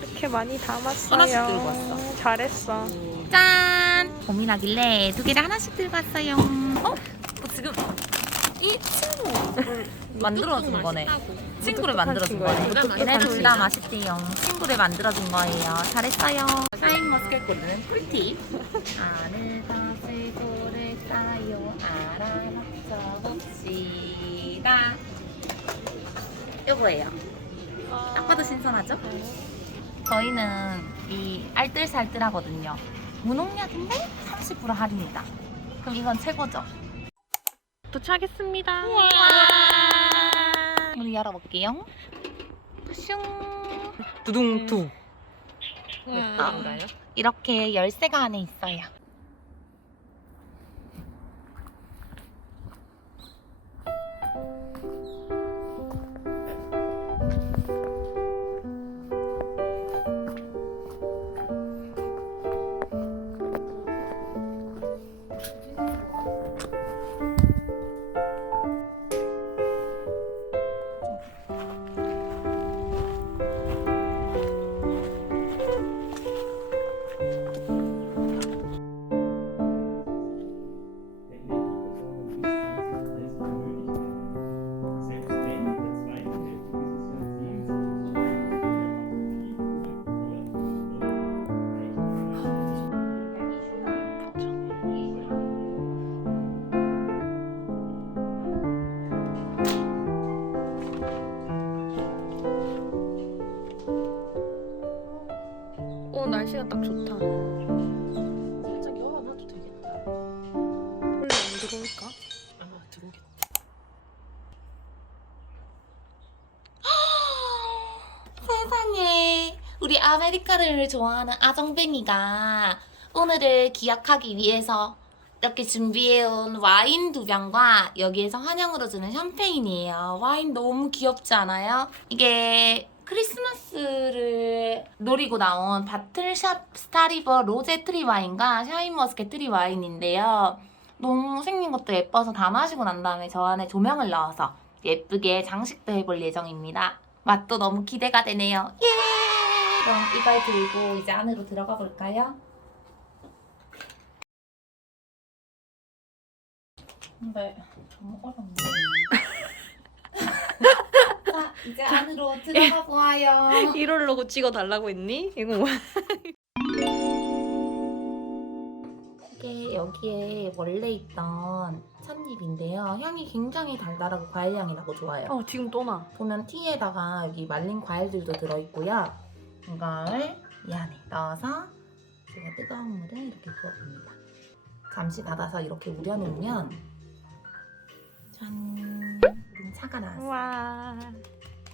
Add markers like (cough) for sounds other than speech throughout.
이렇게 많이 담았어요. 하나씩 들고 왔어. 잘했어. 짠! 고민하길래 두 개를 하나씩 들고 왔어요. 어? 어, 지금 이 (laughs) 친구를 만들어준 거네. 친구를 만들어준 거네. 얘네 둘 다 맛있대요. 친구를 만들어준 거예요. 잘했어요. 샤인 머스켓 고르는 꿀팁. 하 알아맞혀봅시다. 요거예요. 딱 봐도 신선하죠? 저희는 이 알뜰살뜰하거든요. 무농약인데 30% 할인이다. 그럼 이건 최고죠. 도착했습니다. 문을 열어볼게요. 슝. 두둥두. 예쁘다. 이렇게 열쇠가 안에 있어요. 날씨가 딱 좋다. 살짝 열어놔도 되겠다. 원래 안 들어올까? 아 들어오겠다. 세상에 우리 아메리카노를 좋아하는 아정뱅이가 오늘을 기약하기 위해서 이렇게 준비해온 와인 두 병과 여기에서 환영으로 주는 샴페인이에요. 와인 너무 귀엽지 않아요? 이게 크리스마스를 노리고 나온 바틀샵 스타리버 로제 트리 와인과 샤인머스켓 트리 와인인데요. 너무 생긴 것도 예뻐서 다 마시고 난 다음에 저 안에 조명을 넣어서 예쁘게 장식도 해볼 예정입니다. 맛도 너무 기대가 되네요. 예! 그럼 이걸 들고 이제 안으로 들어가 볼까요? 근데 너무 어렵네. 자, 이제 안으로 (laughs) 들어가 보아요. (laughs) 1홀로고 찍어 달라고 했니? 이거 뭐야? 이게 여기에 원래 있던 찻잎인데요. 향이 굉장히 달달하고 과일 향이 나고 좋아요. 어 지금 또 나. 보면 티에다가 여기 말린 과일들도 들어있고요. 이걸 이 안에 넣어서 제가 뜨거운 물에 이렇게 부어봅니다. 잠시 닫아서 이렇게 우려놓으면 짠! 우린 차가 나왔어요. 와.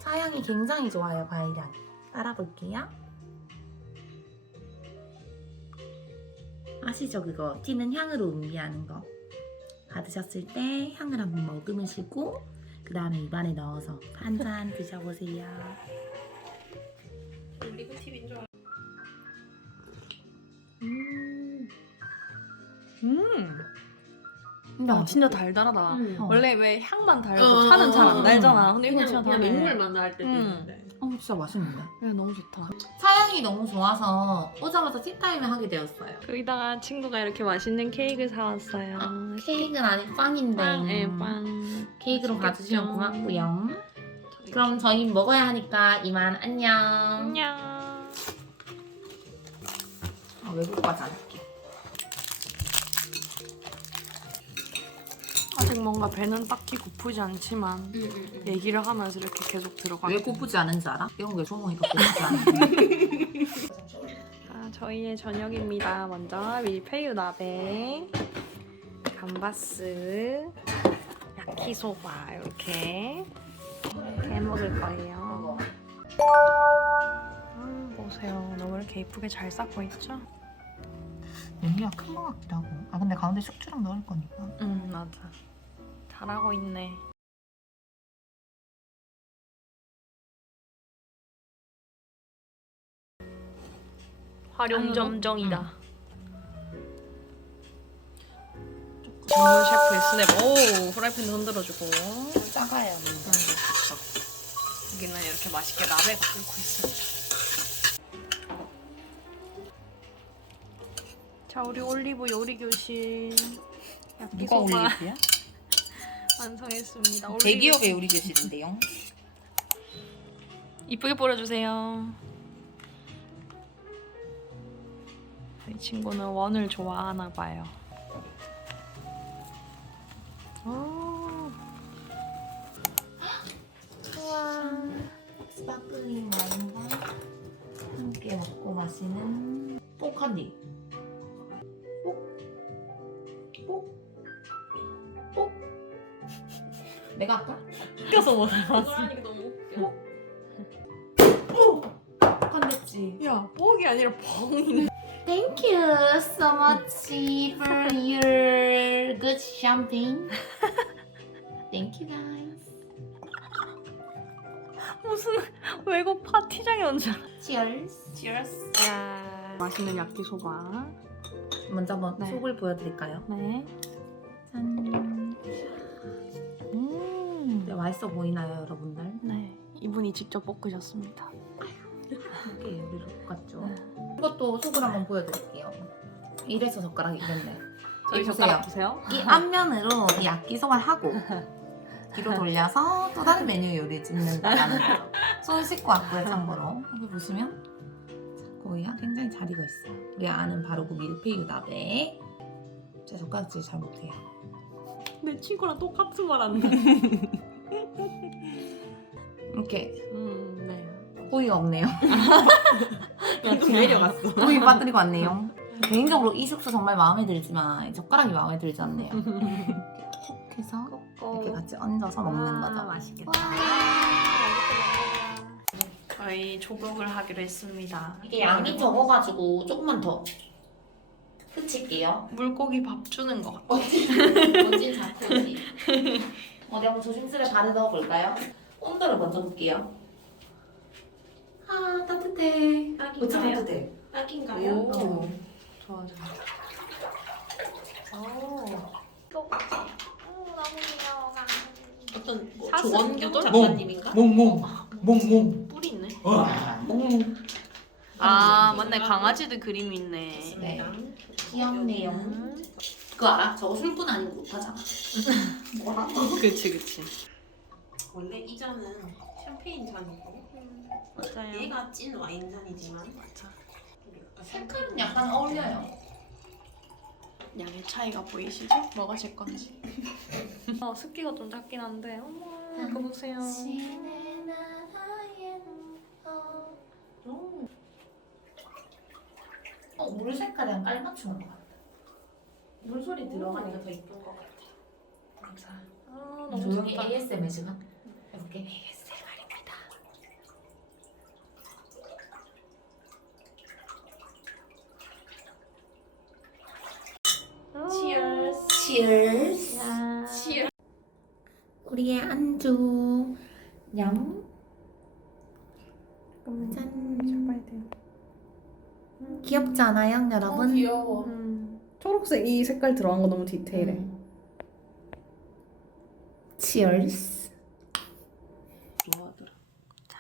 차 향이 굉장히 좋아요, 과일 향. 따라 볼게요. 아시죠, 그거? 튀는 향으로 음미하는 거. 받으셨을 때 향을 한번 머금으시고 그 다음에 입안에 넣어서 한 잔 (laughs) 드셔보세요. 리그 TV인 줄. 음. 음. 근데 아, 진짜 달달하다. 음. 어. 원래 왜 향만 달고 어, 차는 잘 어, 안 어. 달잖아. 근데 이거 그냥 진짜 그냥 달해. 맹물만 할 때도 음. 있는데. 어, 진짜 맛있는데? 네, 너무 좋다. 차향이 너무 좋아서 오자마자 티타임을 하게 되었어요. 거기다가 친구가 이렇게 맛있는 케이크를 사왔어요. 아, 케이크는 아닌 빵인데 빵, 네, 빵. 케이크로 맛있겠죠? 봐주시면 고맙고요. 그럼 저희 먹어야 하니까 이만 안녕. 안녕. 아, 외국까지 안 아직 뭔가 배는 딱히 고프지 않지만 얘기를 하면서 이렇게 계속 들어가. 왜 고프지 않은 줄 알아? 이런 게 소몽이가 고프지 않은데. (laughs) 아, 저희의 저녁입니다. 먼저 밀푀유 나베, 감바스, 야키소바 이렇게 이렇게 해 먹을 거예요. 아, 보세요. 너무 이렇게 예쁘게 잘 쌓고 있죠? 여기가 큰 거 같기도 하고. 아 근데 가운데 숙주랑 넣을 거니까. 응, 맞아. 잘하고 있네. 활용점정이다. 전문 셰프의 스냅. 오 프라이팬도 흔들어주고. 작아요. 음. 여기는 이렇게 맛있게 라베가 끓고 있습니다. 자, 우리 올리브 요리 교실 누가 올리브야? (laughs) 완성했습니다. 올리브- 대기업의 요리 교실인데요. (laughs) 이쁘게 뿌려주세요. 이 친구는 원을 좋아하나 봐요. 오. 스파클링 와인과 함께 먹고 마시는 뽁한디. 뽁. 뽁. 내가 할까? 웃겨서 못 알아. 그러니까 너무 웃겨. 뽁한디지. 야, 뽁이 아니라 벙이네. Thank you so much for your good champagne. Thank you guys. 무슨 외국 파티장에 온 줄. 알아. Cheers. Cheers. 야, 맛있는 야끼소바. 먼저 한번 네. 속을 보여드릴까요? 네. 짠. 음. 네, 맛있어 보이나요, 여러분들? 네, 이분이 직접 볶으셨습니다. 이게 요리로 같죠? 네. 이것도 속을 한번 보여드릴게요. 이래서 젓가락이 이랬네. 저희 이 젓가락 보세요. 보세요. 이 앞면으로 이 야끼소바를 하고 뒤로 돌려서 또 다른 메뉴 요리 짓는다는 거죠. 손 씻고 왔고요, 참고로. 여기 보시면 거기가 굉장히 잘 익어 있어요. 우리 아는 바로 그 밀푀유 나베. 제 젓가락질 잘 못해요. 내 친구랑 똑같은 말 한다. (laughs) 이렇게 음, 네. 호의가 없네요. (laughs) 방금 내려갔어. (laughs) 호의 빠뜨리고 왔네요. 개인적으로 이 숙소 정말 마음에 들지만 젓가락이 마음에 들지 않네요. 이렇게 톡 해서 이렇게 같이 얹어서 먹는 거죠. 맛있겠다. 저희 조격을 하기로 했습니다. 이게 양이 적어가지고 조금만 더 흩칠게요. 물고기 밥 주는 것 같아. 멋진 자태지. 어디 한번 조심스레 발을 넣어볼까요? 온도를 먼저 볼게요. 아 따뜻해. 딱인가요? 따뜻해? 딱인가요? 오. 어. 좋아 좋아. 어떤 뭐 사슴 조원경? 작가님인가? 몽몽 몽몽 음, 아 맞네 강아지들 그림이 있네. 네. 귀엽네요. 그거 알아? 저거 술꾼 아니면 못하잖아. (laughs) 뭐라? 그치 그치. 원래 이 잔은 샴페인 잔이고 맞아요. 얘가 찐 와인 잔이지만 맞아. 색깔은 약간 어울려요. 양의 차이가 보이시죠? 뭐가 제 건지. (laughs) 어 습기가 좀 작긴 한데 어머 이거 보세요. 어, 물 색깔이랑 깔맞추는 것 같아. 물소리 들어가니까 더 이쁜 것 같아. 감사. 아 너무 조용히 좋다. ASMR 시간 해볼게. ASMR입니다. Cheers. Cheers. Cheers. 우리의 안주. 냠. 짠. 귀엽지 않아요, 여러분? 귀여워. 음. 초록색 이 색깔 들어간 거 너무 디테일해. 음. Cheers. 좋아하더라. 자,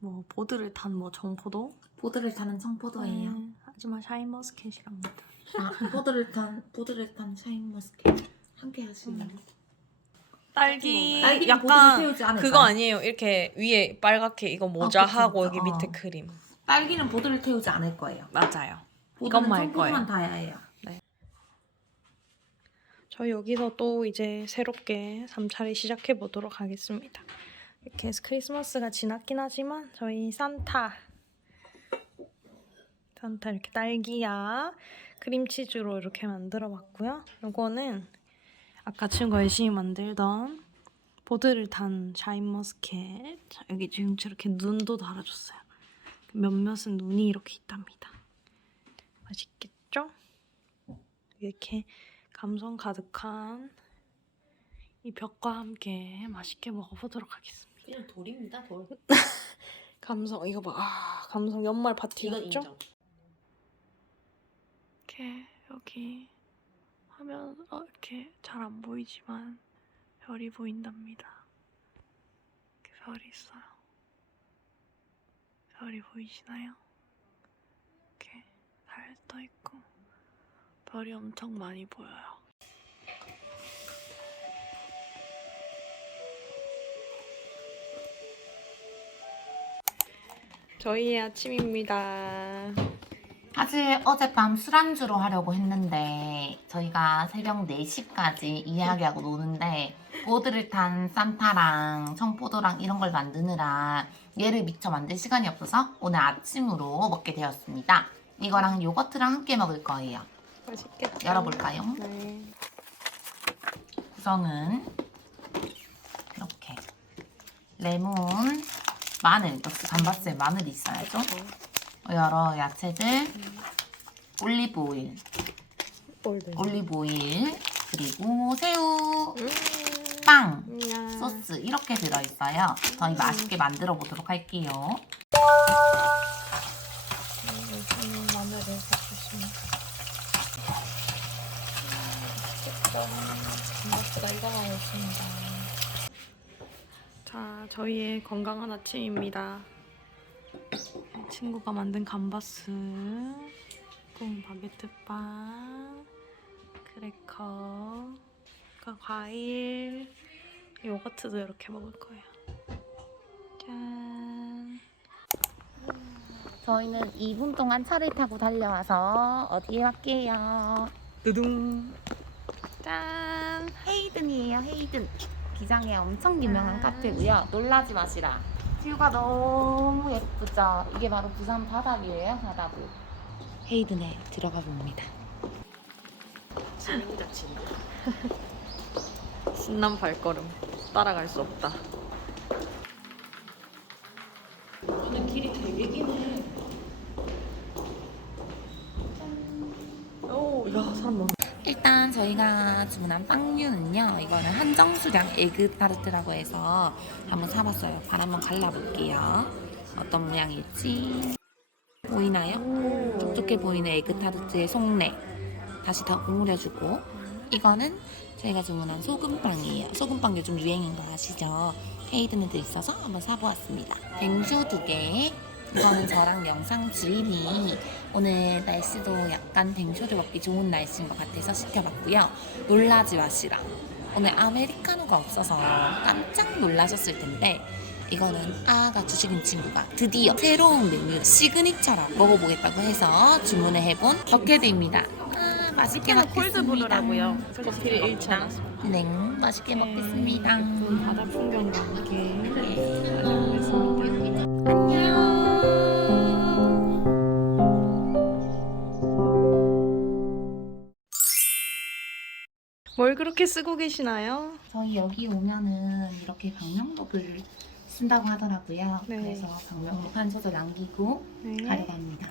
뭐 보드를 탄 뭐 정포도. 보드를 타는 청포도예요. 네, 하지만 샤인머스켓이랍니다. 아, 보드를 탄 보드를 탄 샤인머스켓 함께 하시는. 딸기 딸기는 보드를 약간 태우지 않을까요? 그거 아니에요. 이렇게 위에 빨갛게 이거 모자 그쵸, 하고. 여기 어. 밑에 크림. 딸기는 보드를 태우지 않을 거예요. 맞아요. 보드는 이것만 할 청포도만 거예요. 타야 해요. 저희 여기서 또 이제 새롭게 3차례 시작해 보도록 하겠습니다. 이렇게 해서 크리스마스가 지났긴 하지만 저희 산타 산타 이렇게 딸기야 크림치즈로 이렇게 만들어 봤고요. 이거는 아까 친구가 열심히 만들던 보드를 탄 샤인머스켓 여기 지금 저렇게 눈도 달아줬어요. 몇몇은 눈이 이렇게 있답니다. 맛있겠죠? 이렇게 감성 가득한 이 벽과 함께 맛있게 먹어보도록 하겠습니다. 그냥 돌입니다, 돌. (laughs) 감성 이거 봐, 아, 감성 연말 파티 이건 같죠? 인정. 이렇게 여기 하면 어, 이렇게 잘 안 보이지만 별이 보인답니다. 이렇게 별이 있어요. 별이 보이시나요? 이렇게 잘떠 있고 별이 엄청 많이 보여요. 저희의 아침입니다. 사실 어젯밤 술안주로 하려고 했는데 저희가 새벽 4시까지 이야기하고 노는데 보드를 탄 산타랑 청포도랑 이런 걸 만드느라 얘를 미처 만들 시간이 없어서 오늘 아침으로 먹게 되었습니다. 이거랑 요거트랑 함께 먹을 거예요. 맛있겠다. 열어볼까요? 네. 구성은 이렇게 레몬, 마늘 역시 감바스에 마늘이 있어야죠. 여러 야채들, 올리브 오일. 올리브 오일, 그리고 새우, 음. 빵, 야. 소스 이렇게 들어있어요. 저희 맛있게 만들어 보도록 할게요. 음. 맛있겠다. 이거가 있습니다. 자, 저희의 건강한 아침입니다. 친구가 만든 감바스, กุ้ 바게트 빵, 과일, 요거트도 이렇게 먹을 거예요. 짠. 저희는 2분 동안 차를 타고 달려와서 어디에 왔게요? 두둥. 짠. 헤이든이에요, 헤이든. 기장에 엄청 유명한 아. 카페고요. 놀라지 마시라. 뷰가 너무 예쁘죠? 이게 바로 부산 바닥이에요, 바다뷰. 헤이든에 들어가 봅니다. (laughs) 신난 발걸음 따라갈 수 없다. 근데 길이 되게 기네. 오, 야 사람 너무. 일단 저희가 주문한 빵류는요. 이거는 한정수량 에그 타르트라고 해서 한번 사봤어요. 발 한번 갈라볼게요. 어떤 모양일지 보이나요? 촉촉해 보이는 에그 타르트의 속내 다시 더 오므려주고 이거는 저희가 주문한 소금빵이에요. 소금빵 요즘 유행인 거 아시죠? 헤이든에도 있어서 한번 사보았습니다. 뱅쇼 두 개. 이거는 저랑 영상 주인이 오늘 날씨도 약간 뱅쇼를 먹기 좋은 날씨인 것 같아서 시켜봤고요. 놀라지 마시라. 오늘 아메리카노가 없어서 깜짝 놀라셨을 텐데 이거는 아가 주식인 친구가 드디어 새로운 메뉴 시그니처라 먹어보겠다고 해서 주문을 해본 버케드입니다. 아, 맛있게 먹겠습니다. 커피를 잃지 않았습니다. 네, 맛있게 먹겠습니다. 예쁜 바다 풍경과 함께 먹겠습니다. 안녕. 뭘 그렇게 쓰고 계시나요? 저희 여기 오면은 이렇게 방명록을 쓴다고 하더라고요. 네. 그래서 방명록 한 소절 남기고 네. 가려고 합니다.